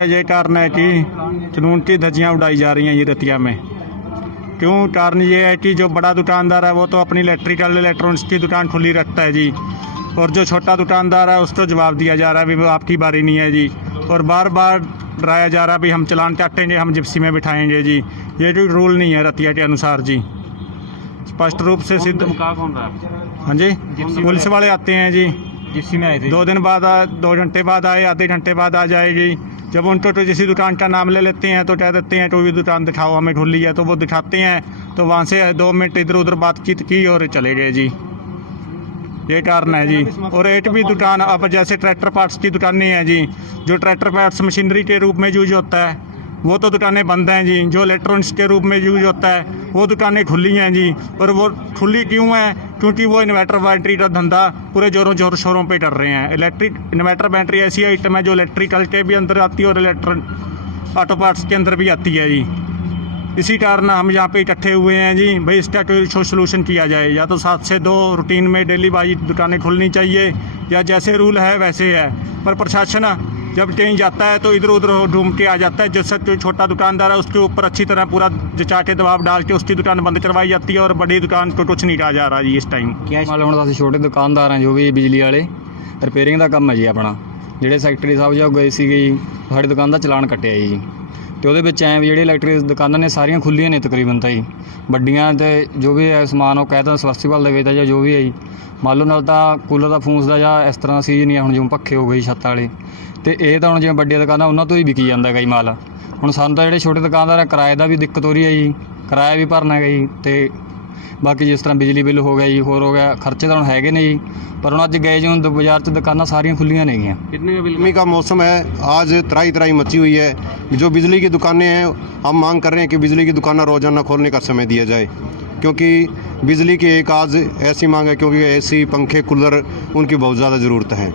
ये कारण है कि कानून की धज्जियाँ उड़ाई जा रही हैं ये रतिया में। क्यों? कारण ये है कि जो बड़ा दुकानदार है वो तो अपनी इलेक्ट्रिकल इलेक्ट्रॉनिक्स की दुकान खुली रखता है जी, और जो छोटा दुकानदार है उसको जवाब दिया जा रहा है भी वो आपकी बारी नहीं है जी, और बार बार डराया जा रहा है भी हम चालान काटेंगे, हम जिप्सी में बिठाएंगे जी। ये जो रूल नहीं है रतिया के अनुसार जी, स्पष्ट रूप से सिद्ध। कौन रहा? हाँ जी, पुलिस वाले आते हैं जी, जिप्सी में आए थे। 2 दिन बाद 2 घंटे बाद आए, आधे घंटे बाद आ जाएगी। जब उनको तो किसी दुकान का नाम ले लेते हैं तो कह देते हैं तो भी दुकान दिखाओ हमें खुली है, तो वो दिखाते हैं, तो वहाँ से 2 मिनट इधर उधर बातचीत की और चले गए जी। ये कारण है जी। और एक भी दुकान, अब जैसे ट्रैक्टर पार्ट्स की दुकानें हैं जी, जो ट्रैक्टर पार्ट्स मशीनरी के रूप में यूज होता है वो तो दुकानें बंद हैं जी। जो इलेक्ट्रॉनिक्स के रूप में यूज होता है वो दुकानें खुली हैं जी। और वो खुली क्यों हैं? क्योंकि वो इन्वर्टर बैटरी का धंधा पूरे जोरों शोरों पे कर रहे हैं। इलेक्ट्रिक इन्वर्टर बैटरी ऐसी आइटम है जो इलेक्ट्रिकल के भी अंदर आती है और इलेक्ट्रॉनिक ऑटो पार्ट्स के अंदर भी आती है जी। इसी कारण हम यहाँ पे इकट्ठे हुए हैं जी। भाई इसका कोई सोल्यूशन किया जाए, या तो 7 से 2 रूटीन में डेली वाइज दुकानें खुलनी चाहिए, या जैसे रूल है वैसे है। पर प्रशासन जब कहीं जाता है तो इधर उधर ढूंढ के आ जाता है। जैसे कोई छोटा दुकानदार है उसके ऊपर अच्छी तरह पूरा जचा के दबाव डाल के उसकी दुकान बंद करवाई जाती है, और बड़ी दुकान को कुछ नहीं कहा जा रहा जी इस टाइम। ਮੰਨ ਲਓ ਹੁਣ ਅਸੀਂ ਛੋਟੇ ਦੁਕਾਨਦਾਰ ਹਾਂ, ਜੋ ਵੀ ਬਿਜਲੀ ਵਾਲੇ ਰਿਪੇਅਰਿੰਗ ਦਾ ਕੰਮ ਹੈ ਜੀ ਆਪਣਾ। ਜਿਹੜੇ ਸੈਕਟਰੀ ਸਾਹਿਬ ਜੀ ਗਏ ਸੀਗੇ ਜੀ, ਸਾਡੀ ਦੁਕਾਨ ਦਾ ਚਲਾਨ ਕੱਟਿਆ ਜੀ, ਤੇ ਉਹਦੇ ਵਿੱਚ ਐਂ ਵੀ ਜਿਹੜੇ ਇਲੈਕਟ੍ਰਿਕ ਦੁਕਾਨਾਂ ਨੇ ਸਾਰੀਆਂ ਖੁੱਲੀਆਂ ਨੇ ਤਕਰੀਬਨ ਤਾਂ ਜੀ। ਵੱਡੀਆਂ ਤੇ ਜੋ ਵੀ ਹੈ ਸਮਾਨ ਉਹ ਕਹਿ ਤਾਂ ਸਵਸਤੀਵਾਲ ਦੇ ਵਿੱਚ ਜਾਂ ਜੋ ਵੀ ਹੈ ਜੀ, ਮੰਨ ਲਓ ਨਾਲ ਤਾਂ ਕੂਲਰ ਦਾ ਫੂਸ ਦਾ ਜਾਂ ਇਸ ਤਰ੍ਹਾਂ ਸੀਜ਼ ਨਹੀਂ, ਹੁਣ ਜਿਵੇਂ ਪੱਖੇ ਹੋ ਗਏ ਛੱਤ ਵਾਲੇ, ਤੇ ਇਹ ਤਾਂ ਹੁਣ ਜਿਵੇਂ ਵੱਡੀਆਂ ਦੁਕਾਨਾਂ ਉਹਨਾਂ ਤੋਂ ਹੀ ਵਿਕੀ ਜਾਂਦਾ ਹੈਗਾ ਜੀ ਮਾਲ। ਹੁਣ ਸਾਨੂੰ ਤਾਂ ਜਿਹੜੇ ਛੋਟੇ ਦੁਕਾਨਦਾਰ ਆ ਕਿਰਾਏ ਦਾ ਵੀ ਦਿੱਕਤ ਹੋ ਰਹੀ ਹੈ ਜੀ, ਕਿਰਾਇਆ ਵੀ ਭਰਨਾ ਹੈਗਾ ਜੀ, ਤੇ ਬਾਕੀ ਜਿਸ ਤਰ੍ਹਾਂ ਬਿਜਲੀ ਬਿੱਲ ਹੋ ਗਿਆ ਜੀ, ਹੋਰ ਹੋ ਗਿਆ, ਖਰਚੇ ਤਾਂ ਹੁਣ ਹੈਗੇ ਨੇ ਜੀ। पर हम अज गए जो बाजार से दुकाना सारियाँ खुलियाँ नहीं गई। कितने का गर्मी का मौसम है, आज त्राही त्राही मची हुई है। जो बिजली की दुकानें हैं हम मांग कर रहे हैं कि बिजली की दुकानें रोज़ाना खोलने का समय दिया जाए, क्योंकि बिजली की एक आज ऐसी मांग है, क्योंकि एसी पंखे कूलर उनकी बहुत ज़्यादा ज़रूरत है।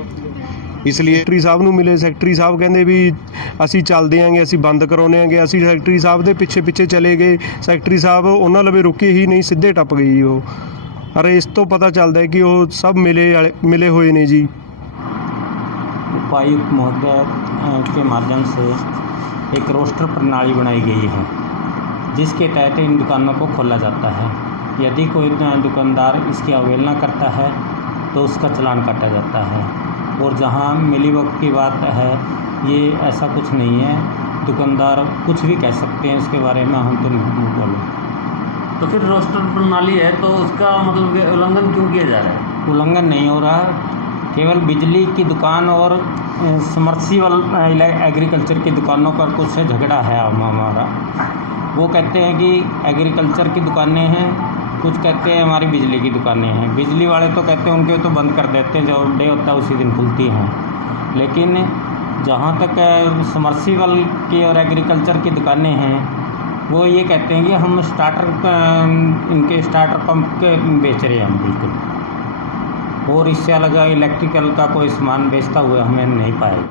इसलिए ਸੈਕਟਰੀ ਸਾਹਿਬ ਨੂੰ ਮਿਲੇ, ਸੈਕਟਰੀ ਸਾਹਿਬ ਕਹਿੰਦੇ ਵੀ ਅਸੀਂ ਚੱਲਦੇ ਆਂਗੇ, ਅਸੀਂ ਬੰਦ ਕਰਾਉਂਦੇ ਆਂਗੇ। ਅਸੀਂ ਸੈਕਟਰੀ ਸਾਹਿਬ ਦੇ ਪਿੱਛੇ ਪਿੱਛੇ ਚਲੇ ਗਏ, ਸੈਕਟਰੀ ਸਾਹਿਬ ਉਹਨਾਂ ਲਵੇ ਰੁਕੇ ਹੀ ਨਹੀਂ, ਸਿੱਧੇ ਟੱਪ ਗਏ ਜੀ ਉਹ। अरे इस तो पता चलता है कि वो सब मिले हुए ने जी। उपायुक्त महोदय के माध्यम से एक रोस्टर प्रणाली बनाई गई है, जिसके तहत इन दुकानों को खोला जाता है। यदि कोई दुकानदार इसकी अवहेलना करता है तो उसका चालान काटा जाता है। और जहां मिलीभगत की बात है, ये ऐसा कुछ नहीं है। दुकानदार कुछ भी कह सकते हैं, इसके बारे में हम तो नहीं बोलें। तो फिर रोस्टर प्रणाली है तो उसका मतलब उल्लंघन क्यों किया जा रहा है? उल्लंघन नहीं हो रहा, केवल बिजली की दुकान और समर्सिबल एग्रीकल्चर की दुकानों पर कुछ से झगड़ा है हमारा। वो कहते हैं कि एग्रीकल्चर की दुकानें हैं, कुछ कहते हैं हमारी बिजली की दुकानें हैं। बिजली वाले तो कहते हैं उनके तो बंद कर देते हैं, जो डे होता है उसी दिन खुलती हैं। लेकिन जहाँ तक समर्सिबल की और एग्रीकल्चर की दुकानें हैं, वो ये कहते हैं कि हम इनके स्टार्टर पंप के बेच रहे हैं हम बिल्कुल, और इससे अलग इलेक्ट्रिकल का कोई सामान बेचता हुआ हमें नहीं पाया।